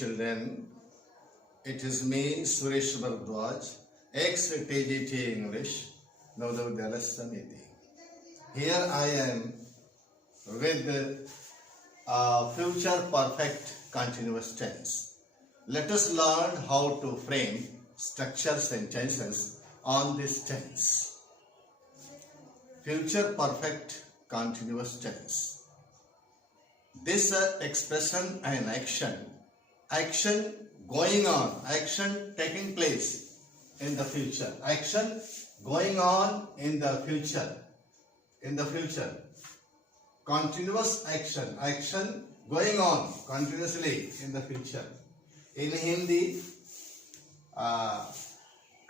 children. It is me, Suresh Bharadwaj, ex-TGT English, Navodaya Samiti. Here I am with future perfect continuous tense. Let us learn how to frame structure sentences on this tense. Future perfect continuous tense. This expression and action going on, action taking place in the future, action going on in the future, continuous action going on continuously in the future. In Hindi,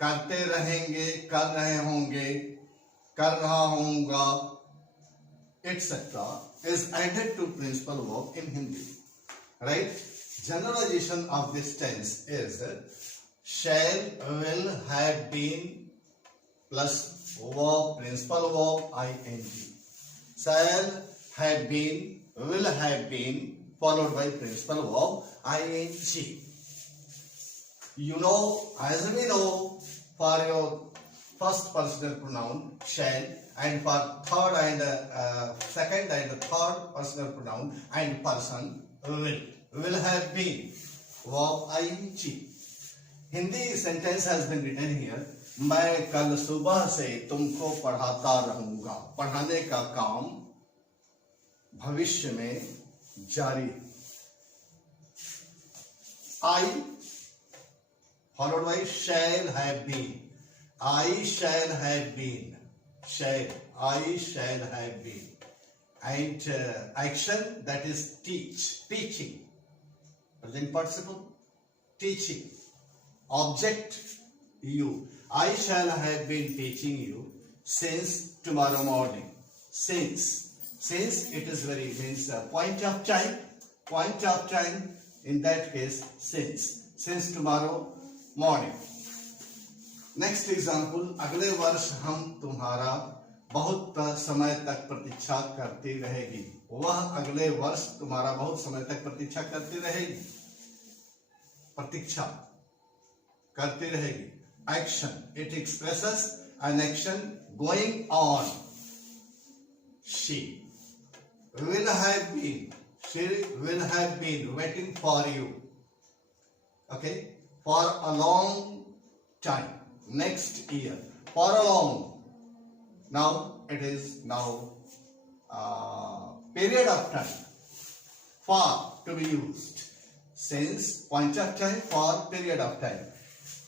करते रहेंगे, कर रहे होंगे, कर रहा होऊंगा, etc. is added to principal verb in Hindi. Right? Generalization of this tense is shall, will, have been plus verb, principal verb, ing. Shall, have been, will have been, followed by principal verb, ing. You know, as we know, for your first personal pronoun, shall, and for third and second and third personal pronoun and person, will have been, verb, ing. Hindi sentence has been written here. मैं कल सुबह से तुमको पढ़ाता रहूंगा. पढ़ाने का काम भविष्य में जारी. I followed by shall have been. I shall have been. I shall have been. And action, that is teaching. Present participle, teaching. Object, you. I shall have been teaching you since tomorrow morning. Since it is very means point of time. In that case, since tomorrow morning. Next example, अगले वर्ष हम तुम्हारा बहुत समय तक प्रतीक्षा करती रहेगी. वह अगले वर्ष तुम्हारा बहुत समय तक प्रतीक्षा करती रहेगी. प्रतीक्षा करती रहेगी. Action, it expresses an action going on. She will have been waiting for you. Okay, for a long time. Next year, for a long. Now it is period of time. For to be used. Since point of time, for period of time.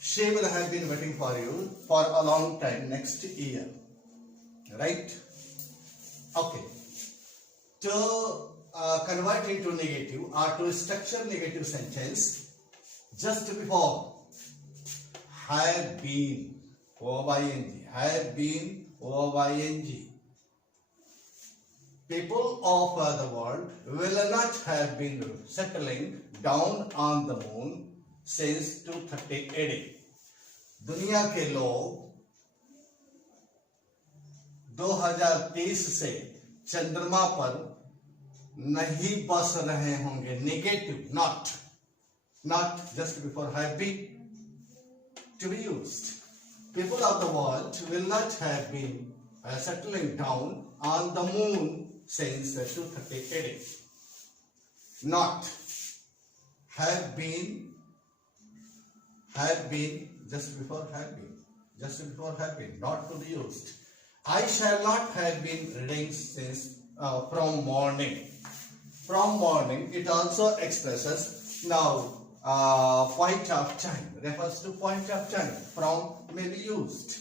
She will have been waiting for you for a long time. Next year. Right? Okay. To convert into negative or to structure negative sentence, just before have been, verb ing, have been, verb ing. People of the world will not have been settling down on the moon since 230 AD. दुनिया के लोग 2030 से चंद्रमा पर नहीं बस रहे होंगे. Negative, not just before have been. To be used. People of the world will not have been settling down on the moon since 230 AD. Not have been, just before have been, not to be used. I shall not have been reading since from morning. From morning, it also expresses now. Point of time refers to point of time. From may be used.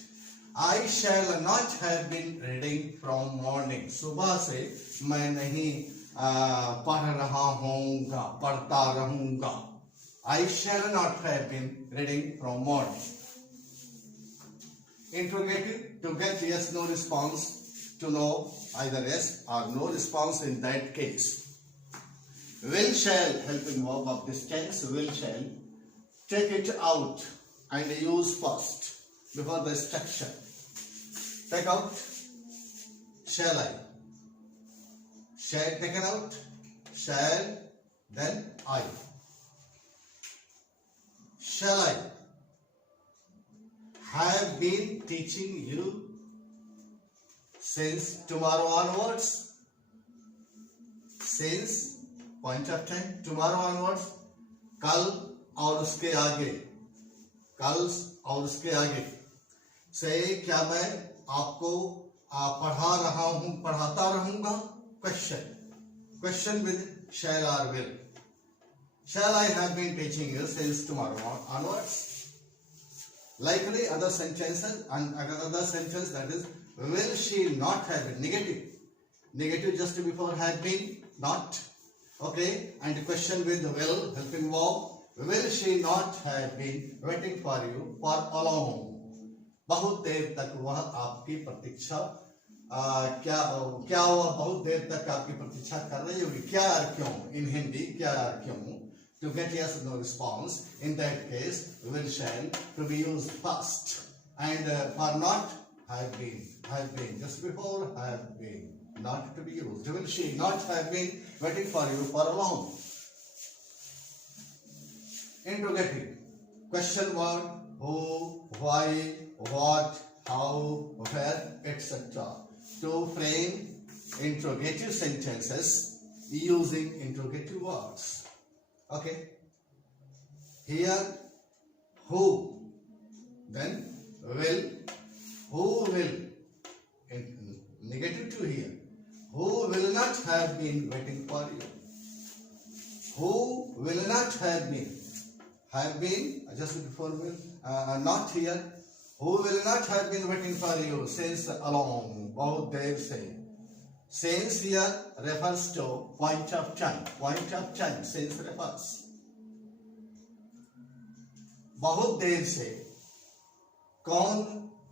I shall not have been reading from morning. सुबह से मैं नहीं पढ़ रहा होऊंगा, पढ़ता रहूंगा. I shall not have been reading from morning. Interrogative, to get yes, no response, to know either yes or no response in that case. Will shall, helping verb of this tense, will shall, take it out and use first before the structure. Take out, shall I. Shall taken out, shall, then I. shall I have been teaching you since tomorrow onwards? Since point of time tomorrow onwards, कल और उसके आगे, कल और उसके आगे से क्या मैं आपको पढ़ाता रहूंगा? Question with shall or will. Shall I have been teaching you since tomorrow onwards? Likely other sentences, and another sentence, that is, will she not have been? Negative just before have been, not. Okay, and the question with will, helping verb. Will she not have been waiting for you for long? बहुत देर तक वह आपकी प्रतीक्षा क्या वह बहुत देर तक आपकी प्रतीक्षा कर रही होगी? क्या और क्यों, इन हिंदी क्या और क्यों. To get yes or no response, in that case, will shall to be used first, and for not have been, just before have been, not to be used. Will she not have been waiting for you for long? Interrogative. Question word: who, why, what, how, where, etc. To frame interrogative sentences using interrogative words. Okay. Here, who, then will, who will, in negative to here. Who will not have been waiting for you? Who will not have been just before will, not here. Who will not have been waiting for you since along, बहुत देर से. Since here refers to point of time. Since refers. बहुत देर से कौन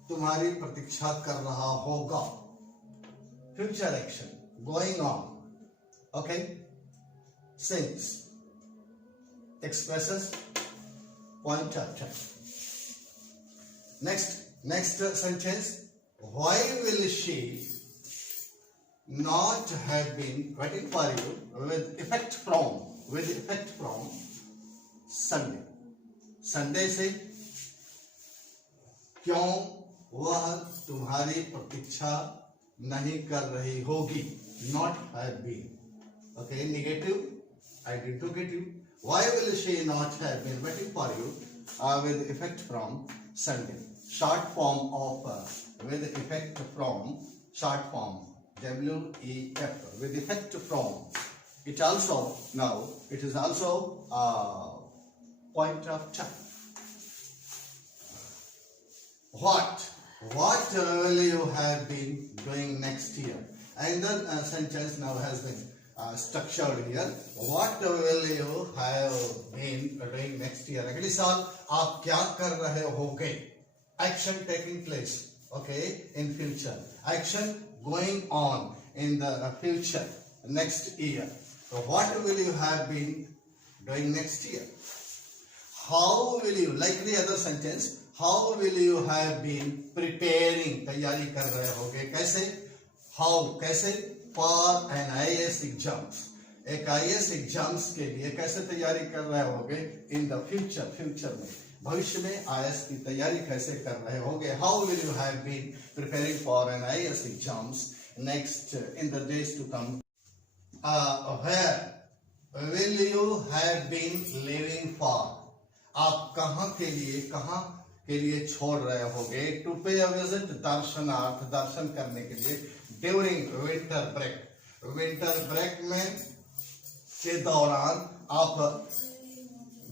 तुम्हारी प्रतीक्षा कर रहा होगा? Future action, going on. Okay. Since expresses point of time. Next sentence. Why will she not have been waiting for you with effect from Sunday. Sunday से क्यों वह तुम्हारी प्रतीक्षा नहीं कर रही होगी? Not have been. Okay, negative and interrogative. Why will she not have been waiting for you with effect from Sunday? Short form of with effect from, short form WEF, with effect from. It is also point of time. What will you have been doing next year? And the sentence now has been structured here. What will you have been doing next year? अगले साल आप क्या कर रहे होगे? Action taking place. Okay, in future. Action going on in the future, next year. So what will you have been doing next year? How will you, like the other sentence, how will you have been preparing? तैयारी कर रहे होगे. कैसे? How, कैसे? For an IAS exams. एक IAS exams के लिए कैसे तैयारी कर रहे होगे? In the future में, भविष्य में IAS की तैयारी कैसे कर रहे होगे? How will you have been preparing for an IAS exams next in the days to come? Where will you have been leaving for? आप कहाँ के लिए छोड़ रहे होगे? To pay a visit, दर्शनार्थ, दर्शन करने के लिए. During winter break में के दौरान आप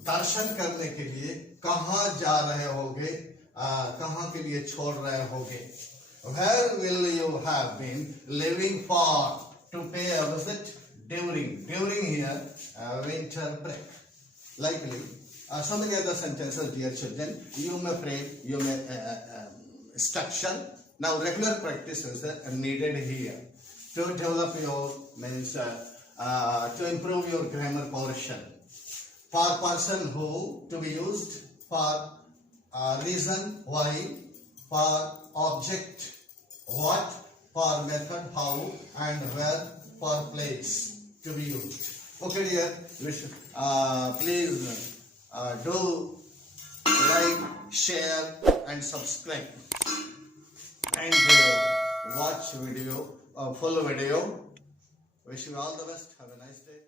दर्शन करने के लिए कहाँ जा रहे होगे? कहाँ के लिए छोड़ रहे होगे? Where will you have been leaving for? To pay a visit during here winter break. Likely so many other sentences, dear children. You may frame, you may structure. Now regular practice is needed here to develop your to improve your grammar portion. For person who, to be used for reason why, for object what, for method how, and where, for place to be used. Okay dear, please do like, share and subscribe, and watch video, full video. Wish you all the best. Have a nice day.